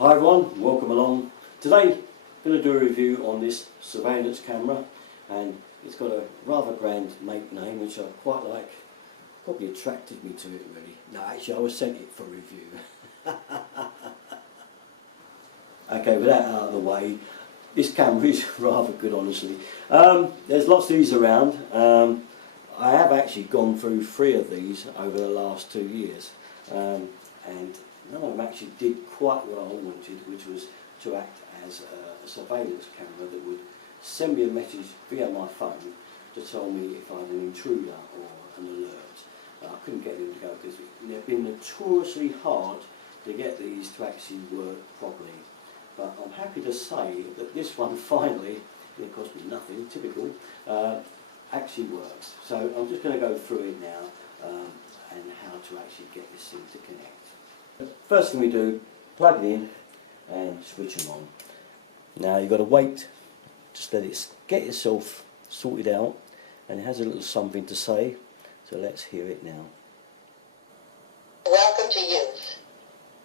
Hi everyone, welcome along. Today I'm going to do a review on this surveillance camera, and it's got a rather grand make name which I quite like. Probably attracted me to it really. No, actually I was sent it for review. Okay, with that out of the way, this camera is rather good honestly. There's lots of these around. I have actually gone through 3 of these over the last 2 years, and none of them actually did quite what I wanted, which was to act as a surveillance camera that would send me a message via my phone to tell me if I had an intruder or an alert. I couldn't get them to go because they've been notoriously hard to get these to actually work properly. But I'm happy to say that this one finally, it cost me nothing, typical, actually works. So I'm just going to go through it now and how to actually get this thing to connect. First thing we do, plug it in and switch them on. Now you've got to wait, just let it get itself sorted out, and it has a little something to say, so let's hear it now. Welcome to use.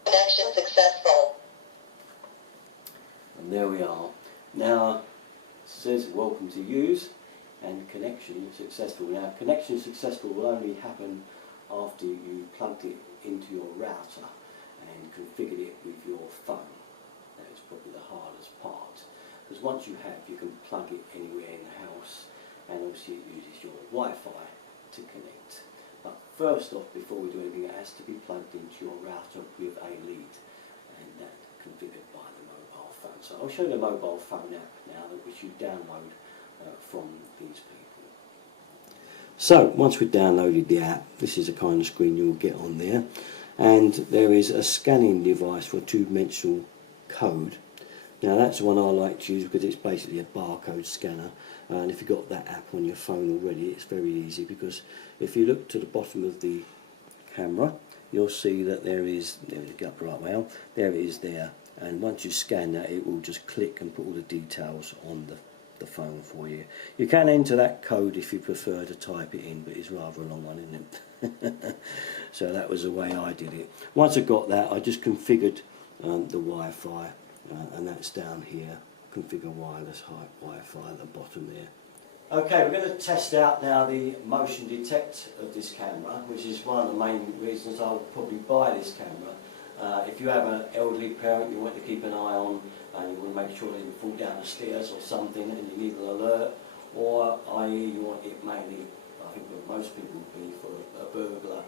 Connection successful. And there we are. Now it says welcome to use and connection successful. Now connection successful will only happen after you plugged it into your router and configured it with your phone. That is probably the hardest part, because once you have, you can plug it anywhere in the house, and obviously it uses your Wi-Fi to connect. But first off, before we do anything, it has to be plugged into your router with a lead, and that's configured by the mobile phone. So I'll show you the mobile phone app now, which you download from these people. So once we've downloaded the app, this is the kind of screen you'll get on there, and there is a scanning device for a 2-dimensional code. Now that's the one I like to use because it's basically a barcode scanner, and if you've got that app on your phone already, it's very easy, because if you look to the bottom of the camera, you'll see that there is the upright way on, there it is there, and once you scan that, it will just click and put all the details on the phone for you. You can enter that code if you prefer to type it in, but it's rather a long one, isn't it? So that was the way I did it. Once I got that, I just configured the Wi-Fi, and that's down here, configure wireless Wi-Fi at the bottom there. Okay, we're going to test out now the motion detect of this camera, which is one of the main reasons I'll probably buy this camera. If you have an elderly parent you want to keep an eye on, and you want to make sure they don't fall down the stairs or something, and you need an alert, or i.e. you want it mainly, I think what most people would be, for a burglar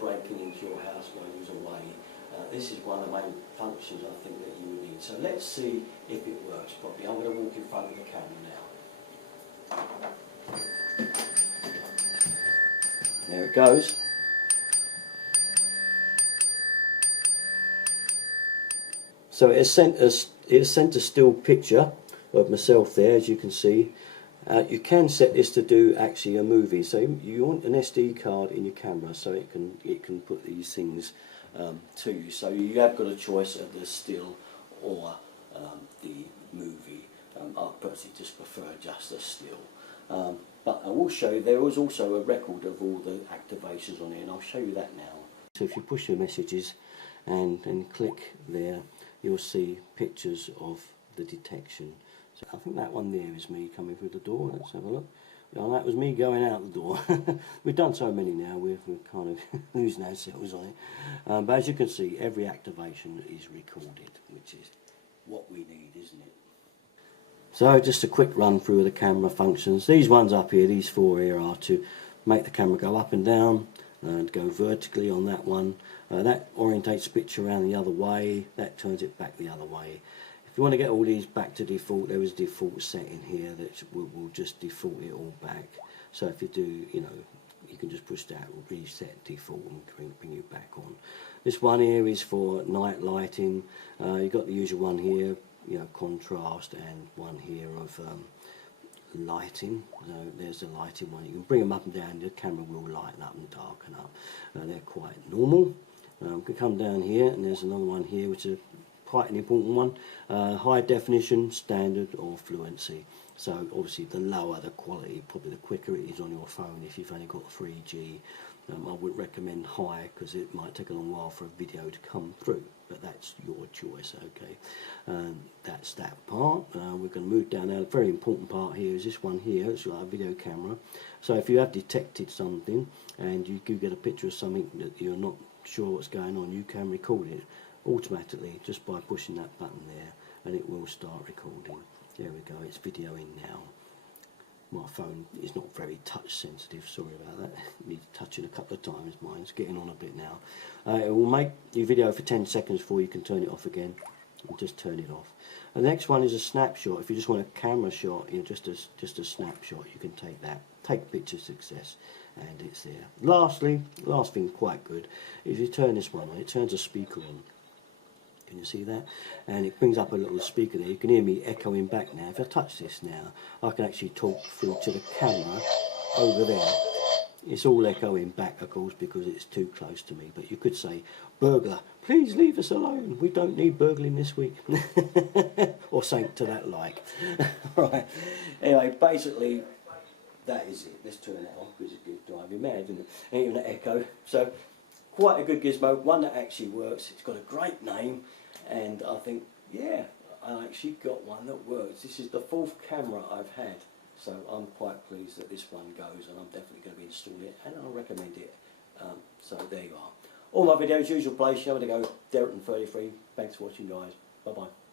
breaking into your house while you're away. This is one of the main functions I think that you would need. So let's see if it works properly. I'm going to walk in front of the camera now. There it goes. So it has sent a still picture of myself there, as you can see. You can set this to do actually a movie. So you want an SD card in your camera so it can put these things to you. So you have got a choice of the still or the movie. I personally just prefer just a still. But I will show you there is also a record of all the activations on it, and I'll show you that now. So if you push your messages and click there, you'll see pictures of the detection. So I think that one there is me coming through the door. Let's have a look. Oh, that was me going out the door. We've done so many now, we're kind of losing ourselves on it. But as you can see, every activation is recorded, which is what we need, isn't it? So just a quick run through of the camera functions. These ones up here, these 4 here, are to make the camera go up and down and go vertically on that one. That orientates the picture around the other way, that turns it back the other way. If you want to get all these back to default, there is a default setting here that will just default it all back. So if you do, you can just push that, reset default, and bring you back on. This one here is for night lighting. You've got the usual one here, contrast, and one here of lighting. So there's the lighting one. You can bring them up and down, the camera will lighten up and darken up. They're quite normal. We can come down here, and there's another one here which is quite an important one. High definition, standard, or fluency. So obviously the lower the quality, probably the quicker it is on your phone if you've only got 3G. I wouldn't recommend high because it might take a long while for a video to come through, but that's your choice. Okay, that's that part. We're going to move down now. A very important part here is this one here. It's our video camera. So if you have detected something and you do get a picture of something that you're not sure what's going on, you can record it automatically just by pushing that button there, and it will start recording. There we go, it's videoing now. My phone is not very touch sensitive, sorry about that. Needs touching a couple of times, mine's getting on a bit now. It will make your video for 10 seconds before you can turn it off again. And just turn it off. The next one is a snapshot. If you just want a camera shot, just a snapshot, you can take that. Take picture success, and it's there. Lastly, last thing quite good, is you turn this one on, it turns a speaker on. Can you see that? And it brings up a little speaker there. You can hear me echoing back now. If I touch this now, I can actually talk through to the camera over there. It's all echoing back, of course, because it's too close to me. But you could say, burglar, please leave us alone. We don't need burgling this week. Or something to that like. Right. Anyway, basically, that is it. Let's turn that on because it could drive you mad, isn't it? Ain't even an echo. So, quite a good gizmo, one that actually works. It's got a great name, and I think, yeah, I actually got one that works. This is the 4th camera I've had, so I'm quite pleased that this one goes, and I'm definitely going to be installing it, and I'll recommend it. So there you are. All my videos, usual place. I'm going to go, Derrickton33. Thanks for watching, guys. Bye bye.